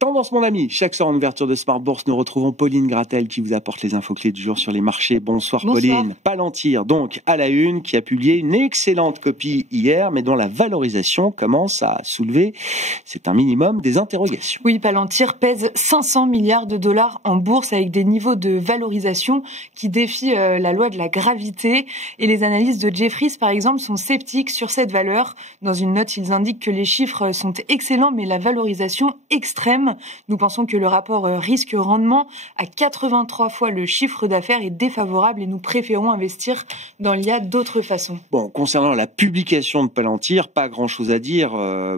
Tendance mon ami, chaque soir en ouverture de Smart Bourse, nous retrouvons Pauline Gratel qui vous apporte les infos clés du jour sur les marchés. Bonsoir Pauline. Palantir, donc à la une, qui a publié une excellente copie hier, mais dont la valorisation commence à soulever, c'est un minimum, des interrogations. Oui, Palantir pèse 500 milliards de dollars en bourse avec des niveaux de valorisation qui défient la loi de la gravité. Et les analystes de Jefferies, par exemple, sont sceptiques sur cette valeur. Dans une note, ils indiquent que les chiffres sont excellents, mais la valorisation extrême. Nous pensons que le rapport risque-rendement à 83 fois le chiffre d'affaires est défavorable et nous préférons investir dans l'IA d'autres façons. Bon, concernant la publication de Palantir, pas grand-chose à dire,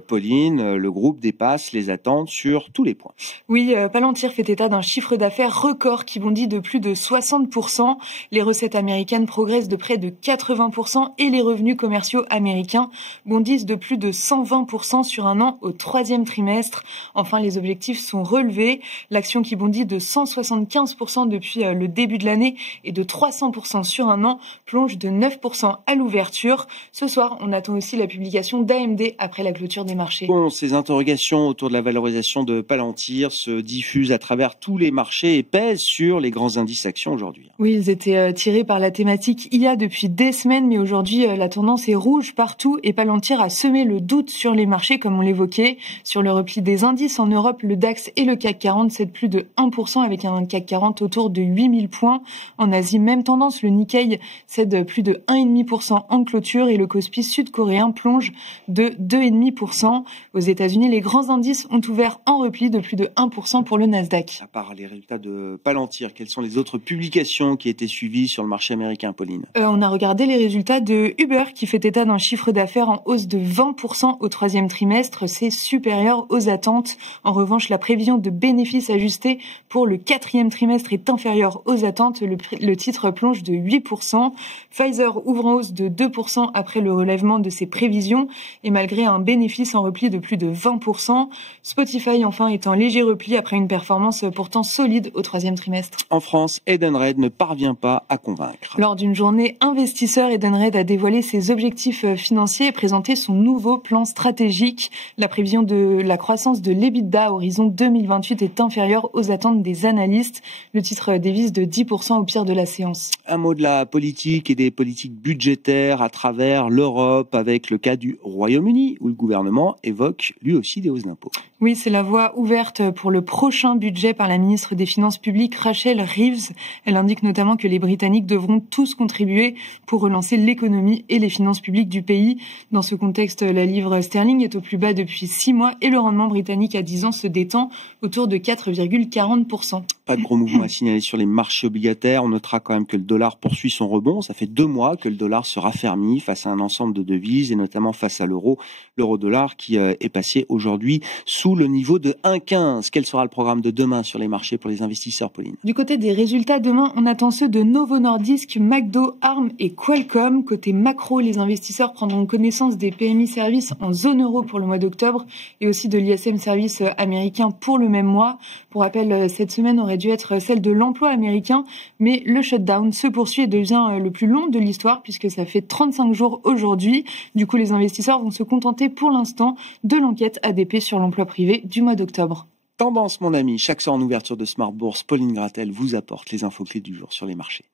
Pauline. Le groupe dépasse les attentes sur tous les points. Oui, Palantir fait état d'un chiffre d'affaires record qui bondit de plus de 60%. Les recettes américaines progressent de près de 80% et les revenus commerciaux américains bondissent de plus de 120% sur un an au troisième trimestre. Enfin, les objectifs sont relevés. L'action qui bondit de 175% depuis le début de l'année et de 300% sur un an plonge de 9% à l'ouverture. Ce soir, on attend aussi la publication d'AMD après la clôture des marchés. Bon, ces interrogations autour de la valorisation de Palantir se diffusent à travers tous les marchés et pèsent sur les grands indices actions aujourd'hui. Oui, ils étaient tirés par la thématique IA depuis des semaines, mais aujourd'hui, la tendance est rouge partout et Palantir a semé le doute sur les marchés, comme on l'évoquait. Sur le repli des indices en Europe, le DAX et le CAC 40 cèdent plus de 1% avec un CAC 40 autour de 8000 points. En Asie, même tendance, le Nikkei cède plus de 1,5% en clôture et le Kospi sud-coréen plonge de 2,5%. Aux États-Unis, les grands indices ont ouvert en repli de plus de 1% pour le Nasdaq. À part les résultats de Palantir, quelles sont les autres publications qui étaient suivies sur le marché américain, Pauline ? On a regardé les résultats de Uber qui fait état d'un chiffre d'affaires en hausse de 20% au troisième trimestre. C'est supérieur aux attentes. En revanche, la prévision de bénéfices ajustés pour le quatrième trimestre est inférieure aux attentes. Le titre plonge de 8%. Pfizer ouvre en hausse de 2% après le relèvement de ses prévisions et malgré un bénéfice en repli de plus de 20%. Spotify enfin est en léger repli après une performance pourtant solide au troisième trimestre. En France, Edenred ne parvient pas à convaincre. Lors d'une journée investisseur, Edenred a dévoilé ses objectifs financiers et présenté son nouveau plan stratégique. La prévision de la croissance de l'EBITDA à horizon 2028 est inférieure aux attentes des analystes. Le titre dévisse de 10% au pire de la séance. Un mot de la politique et des politiques budgétaires à travers l'Europe avec le cas du Royaume-Uni où le gouvernement évoque lui aussi des hausses d'impôts. Oui, c'est la voie ouverte pour le prochain budget par la ministre des Finances publiques, Rachel Reeves. Elle indique notamment que les Britanniques devront tous contribuer pour relancer l'économie et les finances publiques du pays. Dans ce contexte, la livre sterling est au plus bas depuis 6 mois et le rendement britannique à 10 ans se détend autour de 4,40%. Pas de gros mouvements à signaler sur les marchés obligataires. On notera quand même que le dollar poursuit son rebond. Ça fait 2 mois que le dollar se raffermit face à un ensemble de devises et notamment face à l'euro. L'euro-dollar qui est passé aujourd'hui sous le niveau de 1,15. Quel sera le programme de demain sur les marchés pour les investisseurs, Pauline ? Du côté des résultats, demain, on attend ceux de Novo Nordisk, McDo, Arm et Qualcomm. Côté macro, les investisseurs prendront connaissance des PMI Services en zone euro pour le mois d'octobre et aussi de l'ISM Service américain pour le même mois. Pour rappel, cette semaine aurait dû être celle de l'emploi américain, mais le shutdown se poursuit et devient le plus long de l'histoire puisque ça fait 35 jours aujourd'hui. Du coup, les investisseurs vont se contenter pour l'instant de l'enquête ADP sur l'emploi privé du mois d'octobre. Tendance, mon ami. Chaque soir en ouverture de Smart Bourse, Pauline Gratel vous apporte les infos clés du jour sur les marchés.